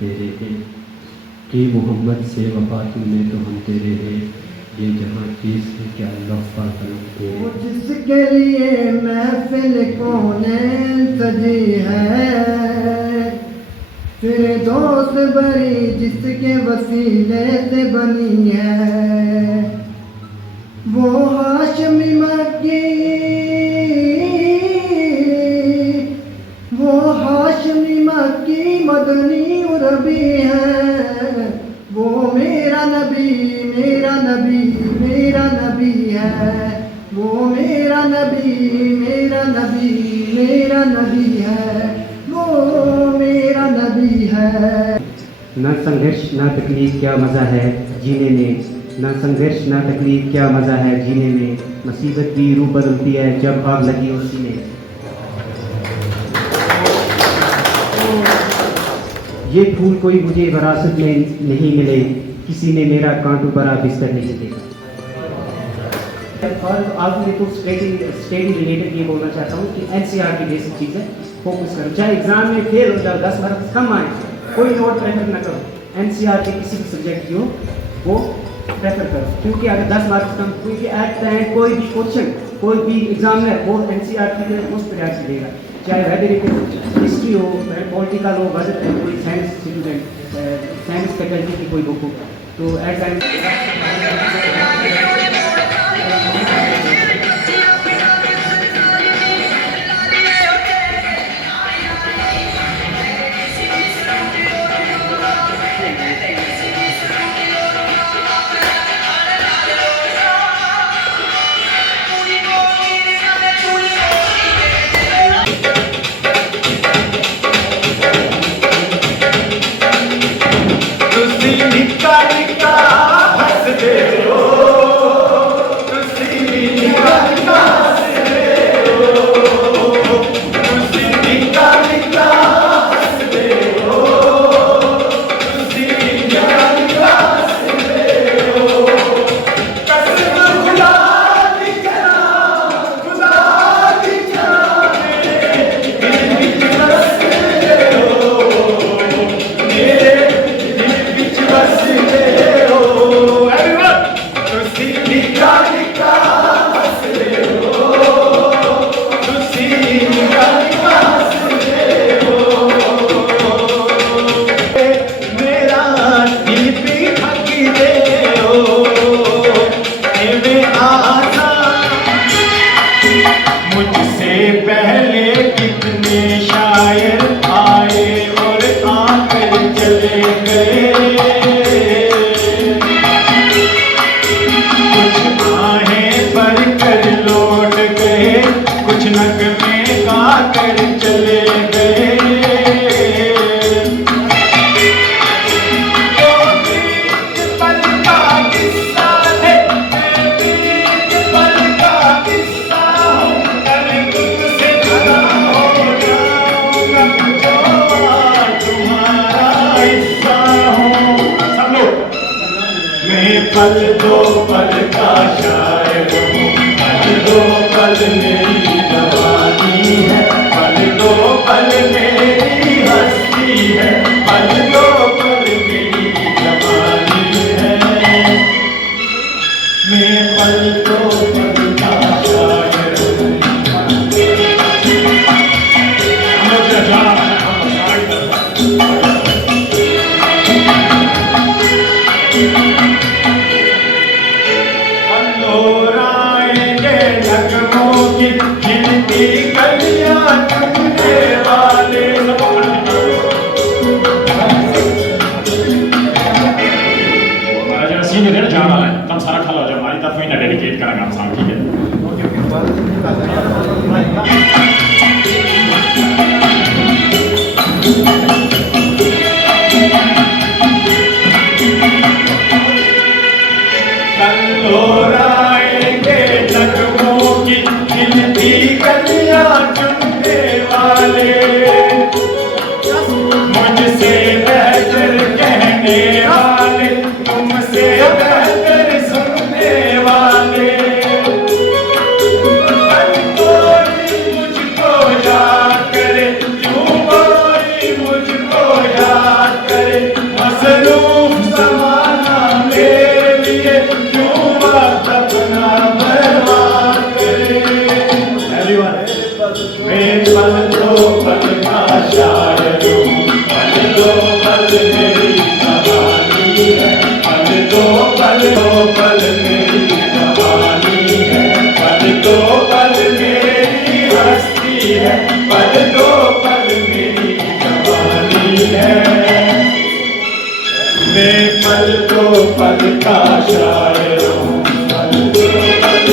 तेरे हैं कि मोहम्मद से वफातों में तो हम तेरे हैं ये जहाँ चीज़ है क्या अल्लाह पाक तेरे जिसके लिए महफिल कौनैन सजी है फिर दोस्त बरी जिसके वसीले से बनी है वो हाशमी मक्की मदनी उरबी है वो मेरा नबी मेरा नबी मेरा नबी है वो मेरा नबी मेरा नबी मेरा नबी है वो मेरा नबी है। ना संघर्ष ना तकलीफ क्या मज़ा है जीने में ना संघर्ष ना तकलीफ क्या मज़ा है जीने में मुसीबत भी रूह बदलती है जब आग लगी हो सीने ये फूल कोई मुझे विरासत में नहीं मिले किसी ने मेरा कांटू भरा बिस्तर नहीं देखा। और आप देखो स्टडी रिलेटेड ये बोलना चाहता हूँ कि एनसीईआरटी की बेसिक चीज़ें फोकस करो चाहे एग्जाम में फेल हो जाओ 10 मार्क्स कम आए कोई नोट प्रेफर ना करो एनसीईआरटी किसी भी सब्जेक्ट की हो वो प्रेफर करो क्योंकि अगर 10 मार्क्स कम क्योंकि एट द एंड कोई भी क्वेश्चन कोई भी एग्जाम है वो एनसीईआरटी के मोस्ट प्रायोरिटी देगा चाहे लाइब्रेरी के हिस्ट्री हो पॉलिटिकल हो बजट है कोई साइंस स्टूडेंट साइंस फैकल्टी की कोई बुक हो तो एट टाइम पल दो पल का शायर हूँ पल दो पल मेरी जवानी है पल दो पल मेरी हस्ती है पल दो पल मेरी जवानी है मैं पल दो पल का शायर हूँ की गिनती कलियां चुनने वाले। सीनियर है जाना है तब सारा खला हो जाए हमारी तरफ ही ना डेडिकेट करेंगे हम साथ, ठीक है। कल्लोराएंगे नगमों की गिनती कलियां चुनने वाले, मुझसे बेहतर कहने वाले, तुमसे बेहतर सुनने वाले। कल कोई मुझको याद करे, यूं कोई मुझको याद करे, मसरूफ ज़माना मेरे लिए क्यों वक्त अपना बर्बाद करे। मैं पल दो पल का शायर हूँ, पल दो पल मेरी कहानी है, पल दो पल मेरी कहानी है, पल दो पल मेरी हस्ती है, पल दो पल मेरी कहानी है। मैं पल दो पल का शायर हूँ, पल दो पल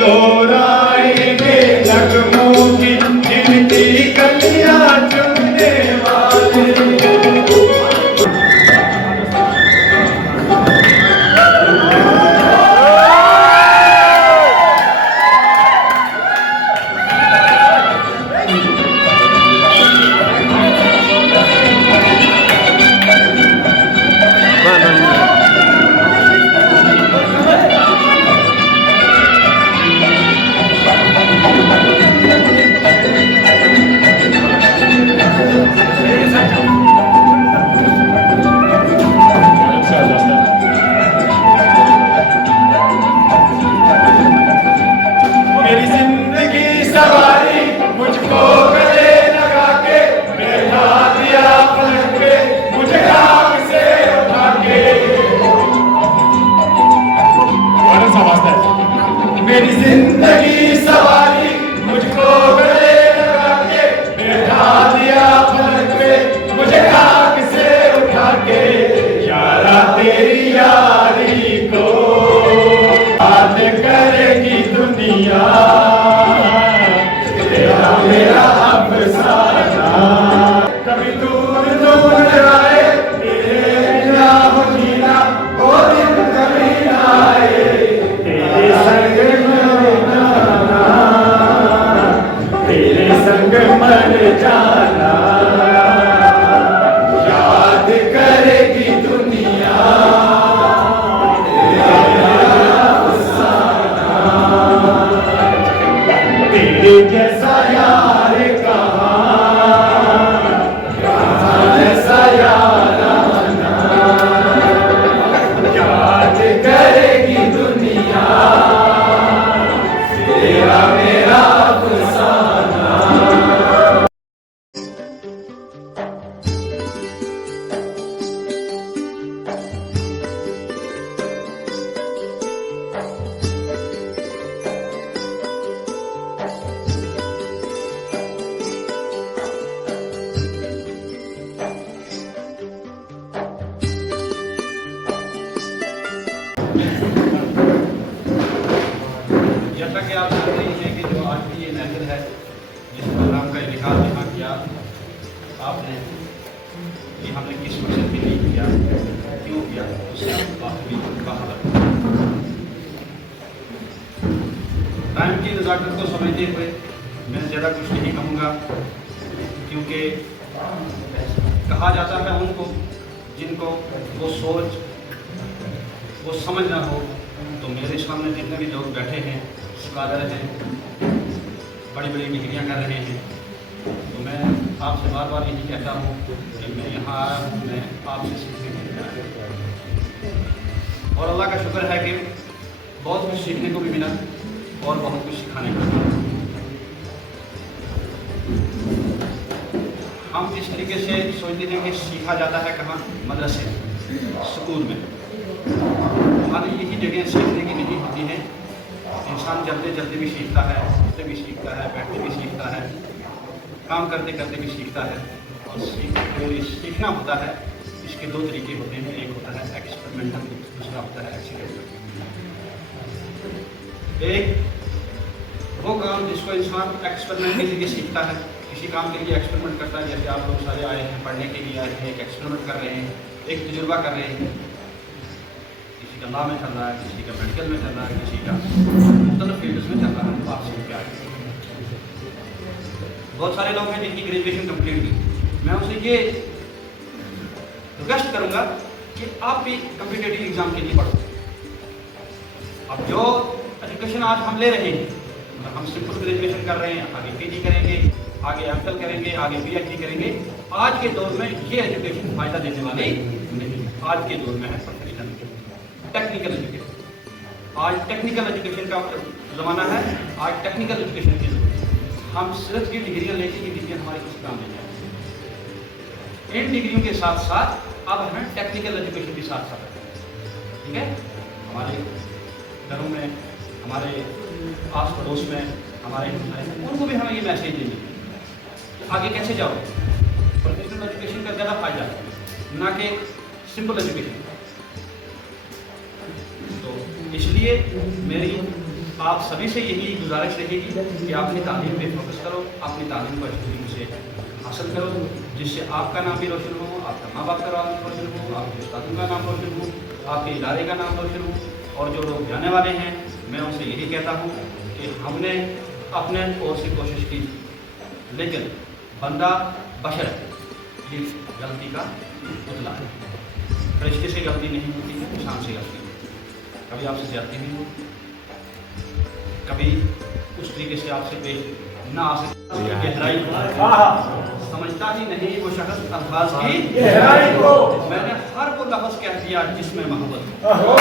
लोराएंगे नगमों की गिनती कलियां चुनने वाले। मेरी जिंदगी सवारी मुझको गले लगा के, बैठा दिया पलंग पे मुझे आग से उठा के। मेरी जिंदगी सवारी मुझको गले लगा के, बैठा दिया पलंग पे मुझे आग से उठा के। यारा तेरी यारी को याद करेगी दुनिया, तेरा मेरा अफसाना। कभी दूर दूर आए तेरे बिना हो जीना, वो दिन कभी ना आए तेरे संग मर जाना, तेरे संग मर जाना। याद करेगी दुनिया तेरे जैसा यार कहाँ, जैसा यार आना। याद करेगी दुनिया तेरा मेरा अफसाना। जैसा कि आप जानते ही हैं कि जो आज की ये महफिल है, जिस प्रोग्राम का इनका यहाँ किया आपने, कि हमने किस मकसद के लिए किया, क्यों किया, उससे आप काफ़ी बाहर। टाइम की नज़ाकत को समझते हुए मैं ज़्यादा कुछ नहीं कहूँगा, क्योंकि कहा जाता है उनको जिनको वो सोच वो समझ ना हो। तो मेरे सामने जितने भी लोग बैठे हैं, स्कॉलर हैं, बड़ी बड़ी डिग्रियाँ कर रहे हैं, तो मैं आपसे बार बार यही कहता हूँ कि मैं यहाँ आया हूँ, मैं आपसे सीखने के लिए आया हूँ। और अल्लाह का शुक्र है कि बहुत कुछ सीखने को भी मिला और बहुत कुछ सिखाने को भी मिला। हम इस तरीके से सोचते थे कि सीखा जाता है कहाँ, मदरसे स्कूल में। हमारी यही जगह सीखने की नहीं होती है। इंसान चलते चलते भी सीखता है, उठते भी सीखता है, बैठते भी सीखता है, काम करते करते भी सीखता है। और सीखना होता है, इसके दो तरीके होते हैं, एक होता है एक्सपेरिमेंटल, दूसरा होता है एक्सीडेंटल। एक वो काम जिसको इंसान एक्सपेरिमेंट के जरिए सीखता है, किसी काम के लिए एक्सपेरिमेंट करता है। जैसे आप लोग सारे आए हैं, पढ़ने के लिए आए हैं, एक एक्सपेरिमेंट कर रहे हैं, एक तजुर्बा कर रहे हैं। किसी का लॉ में चल रहा है, किसी का मेडिकल में चल रहा है, किसी का मुख्तलिफ फील्ड्स में चल रहा है, तो आप सीख के आए। बहुत सारे लोग हैं जिनकी ग्रेजुएशन कंप्लीट की। मैं उनसे ये रिक्वेस्ट करूंगा कि आप भी कॉम्पिटिटिव एग्जाम के लिए पढ़ो। अब जो एजुकेशन आज हम ले रहे हैं, मतलब हम सिंपल ग्रेजुएशन कर रहे हैं, आगे पीजी करेंगे, आगे एमफिल करेंगे, आगे पीएचडी करेंगे। आज के दौर में ये एजुकेशन फायदा देने वाली नहीं। आज के दौर में है प्रोफेशनल टेक्निकल एजुकेशन। आज टेक्निकल एजुकेशन का ज़माना है। आज टेक्निकल एजुकेशन की जरूरत है। हम सिर्फ की डिग्रियाँ लेके ये डिग्रियाँ हमारे किसी काम नहीं है। इन डिग्रियों के साथ साथ अब हमें टेक्निकल एजुकेशन के साथ साथ, ठीक है, हमारे घरों में, हमारे आस पड़ोस में, हमारे उनको भी हमें ये मैसेज देंगे कि आगे कैसे जाओ। प्रोफेशनल एजुकेशन का ज़्यादा फायदा है, ना कि सिंपल एजुकेशन। तो इसलिए मेरी आप सभी से यही गुजारिश रहेगी कि अपनी तालीम पे फोकस करो, अपनी तालीम को अच्छी तरीके से हासिल करो, जिससे आपका नाम भी रोशन हो, आपका माँ बाप का नाम रोशन हो, आपके उस्तादों का नाम रोशन हो, आपके इदारे का नाम रोशन हो। और जो लोग जाने वाले हैं, मैं उनसे यही कहता हूँ कि हमने अपने ओर से कोशिश की, लेकिन बंदा बशर ये गलती का पुतला है। फरिश्ते से गलती नहीं होती है, इंसान से गलती होती है। कभी आपसे ज्यादती नहीं होती, कभी उस तरीके से आपसे पेश ना आ सकती। गहराई समझता ही नहीं वो शख्स अल्फाज की गहराई को। मैंने हर वो लफ्ज़ कह दिया जिसमें मोहब्बत हो।